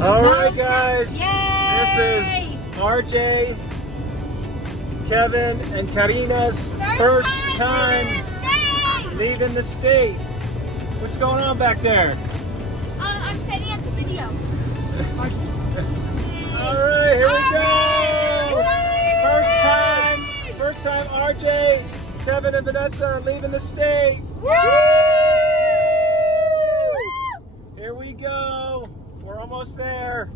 All right, guys. Yay! This is RJ, Kevin, and Carrina's first time leaving the state. What's going on back there? I'm setting up the video. All right, here we go. First time RJ, Kevin, and Vanessa are leaving the state. Woo! Here we go. We're almost there.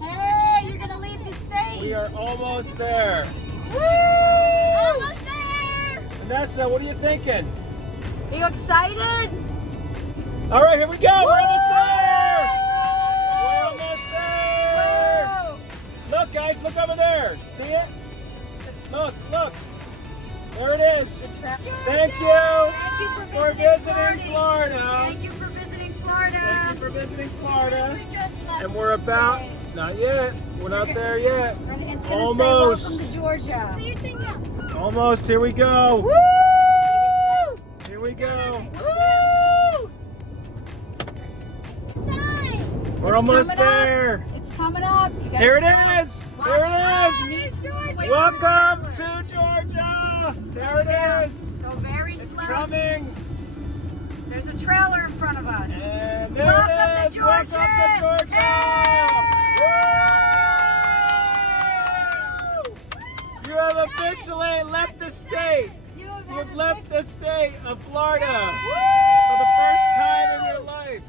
Hey, you're gonna leave the state. We are almost there. Woo! Almost there. Vanessa, what are you thinking? Are you excited? All right, here we go. Woo! We're almost there. We're almost there. Woo! Look, guys, look over there. See it? Look. There it is. Thank you for visiting Florida. Thank you for visiting Florida. Thank you for visiting Florida. And we're about, not yet. We're not there yet. It's gonna Almost. say welcome to Georgia. What do you think now? Almost. Here we go. Woo! Here we go. Woo! We're almost there. It's coming up. You gotta Here it stop. is. There it is. Welcome to Georgia. There it is. Go very It's slow. coming. There's a trailer in front of us. And there Welcome it is. to Georgia. Welcome to Georgia. Woo! You have officially left the state. You've left the state of Florida for the first time in your life.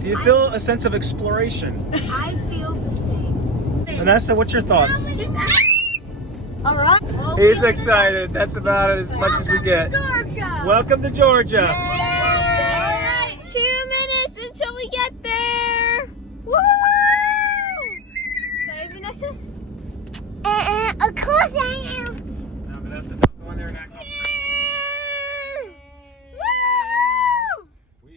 Do you feel a sense of exploration? I feel the same. Vanessa, what's your thoughts? All right. He's excited. That's about it, as much as we get. Georgia. Welcome to Georgia. All right. 2 minutes until we get there. Woo! Sorry, Vanessa. Of course I am. Now, Vanessa, don't go in there and act like Woo! we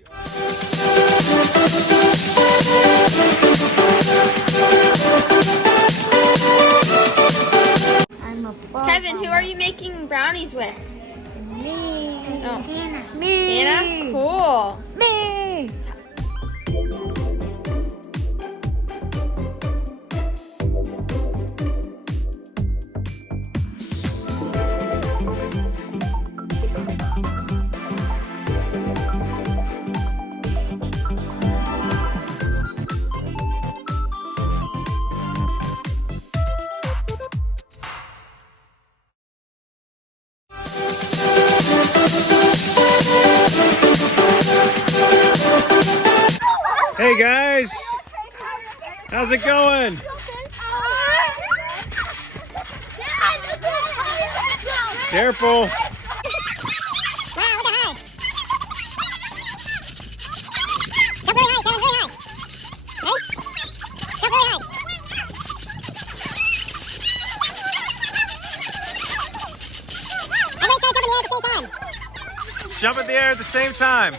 Kevin, who are you making brownies with? Me. Oh. Anna. Anna? Cool. Me. Hey guys, how's it going? Careful. Jump in the air at the same time.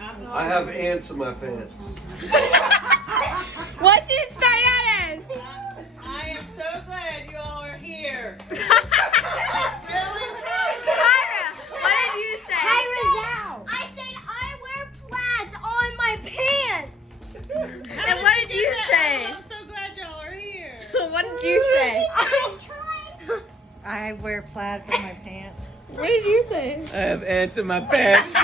I have ants in my pants. What did it start out as? I am so glad you all are here. Kyra, what did you say? I said I wear plaids on my pants. And what did you say? I'm so glad y'all are here. What did you say? I wear plaids in my pants. What did you say? I have ants in my pants.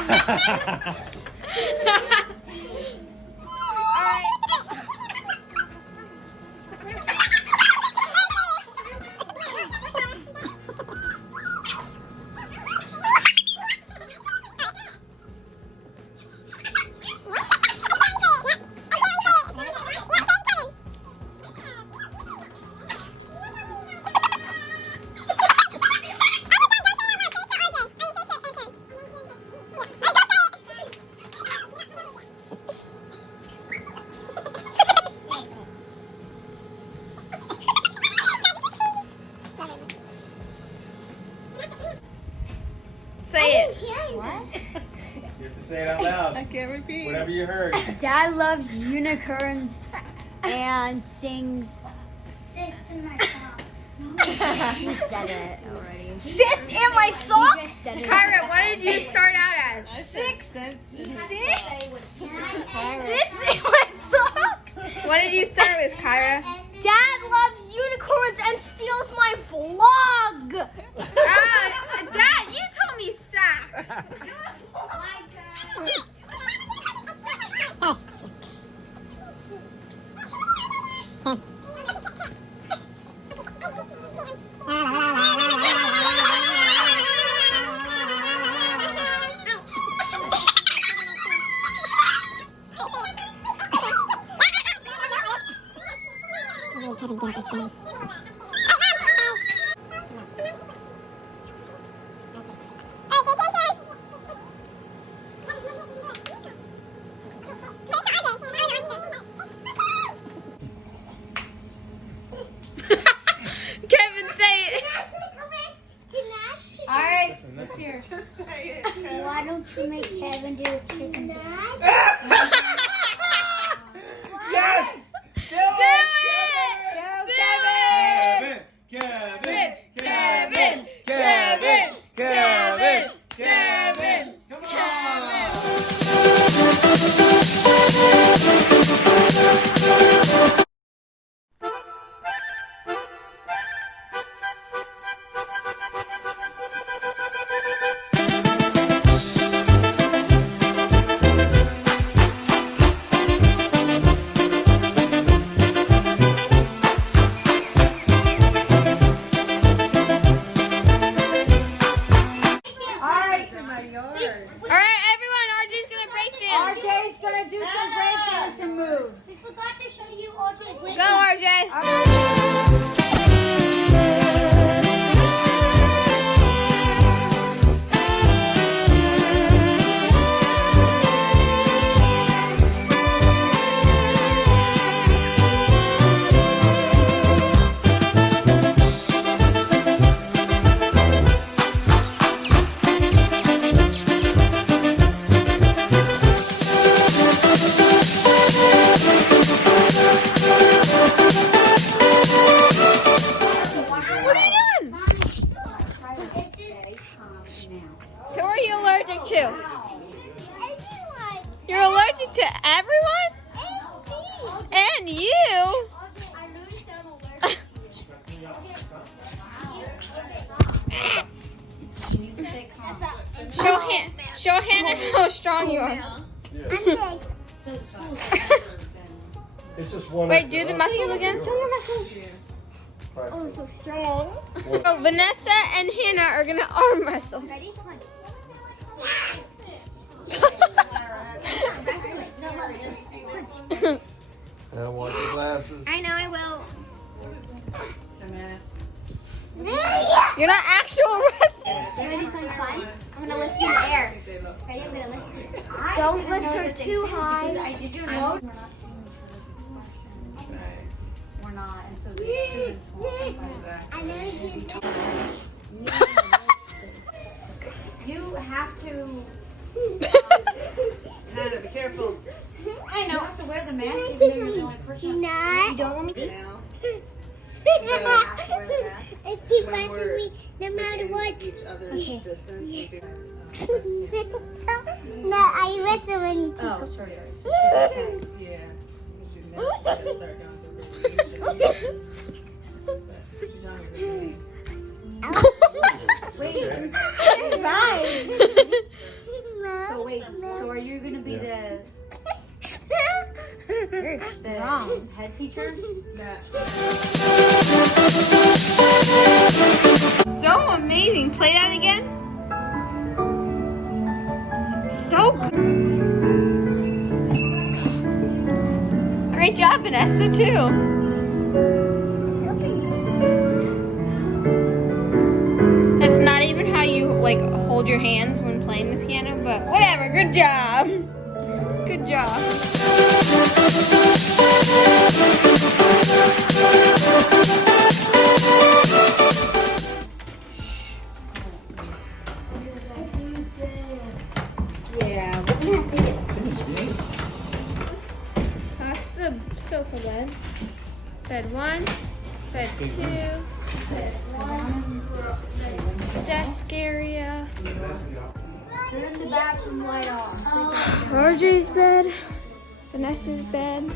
Say it. What? You have to say it out loud. I can't repeat. Whatever you heard. Dad loves unicorns and sings. Sits in my socks. He said it already. Sits in my socks? He just said it. Kyra, what did you start out as? Six cents. Sits in my socks? What did you start with, Kyra? Dad loves unicorns and steals my vlog. Dad, you told me socks. Kevin, say it. Alright, Listen, listen. Just say it. Kevin. why don't you make Kevin do a chicken dance? Yes! Do Do it! Kevin! Kevin! Kevin! Kevin! Kevin! Kevin! Come on! Alright, everyone, RJ's gonna break dance. RJ's gonna do some breakdancing moves. We forgot to show you RJ's Go, RJ. Who are you allergic to? You're allergic to everyone? And you? Show Hannah how strong you are. It's just one. Wait, do the muscles again. Oh, so strong. So Vanessa and Hannah are gonna arm wrestle. Ready? Come on. Now watch your glasses. I know I will. It's a mess. You're not actual wrestling. You ready to do something fun? I'm gonna lift you in the air. Ready? I'm gonna lift you. Don't lift her too high. Did you know? We're not seeing each other's expressions. We're not, and so the students won't. You have to. careful. I know. You have to wear the mask even though you're the only person. You don't want me to? Now, It's keep when we're me no matter within what. each other's distance, we do. No, I wrestle when you Oh, sorry. Yeah. We should never start going through Wait. Bye. So wait, so are you gonna be the head teacher? So amazing. Play that again. So good. Great job, Vanessa, too. That's not even how you like hold your hands when playing the piano, but whatever. Good job. Good job. Yeah, we're gonna have to get scissors. That's the sofa bed. Bed 1, bed 2, desk area. Turn the bathroom light off. RJ's bed, Vanessa's bed,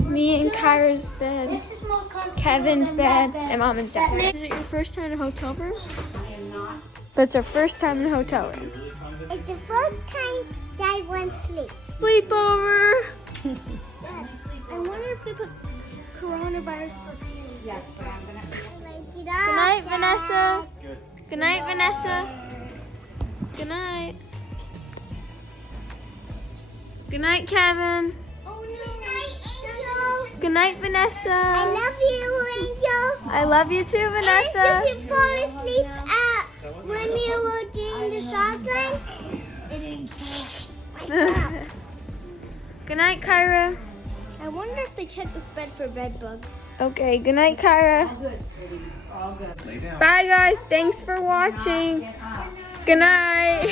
me and Kyra's bed, This is more comfortable Kevin's than bed, that and Mom and Dad. Is it your first time in a hotel room? That's our first time in a hotel room. It's the first time Dad went to sleep. Sleepover. I wonder if they put coronavirus perfume. Yes, but I'm gonna. Good Good night, Vanessa. Good night, Vanessa. Good night. Good night, Kevin. Oh no. Good night, Angel. Good night, Vanessa. I love you, Angel. I love you too, Vanessa. And if you fall asleep when you were doing the shotgun, it didn't Good night, Kyra. I wonder if they check this bed for bed bugs. Okay, good night, Kyra. Good, sweetie. It's all good. Lay down. Bye, guys. Thanks for watching. Good night.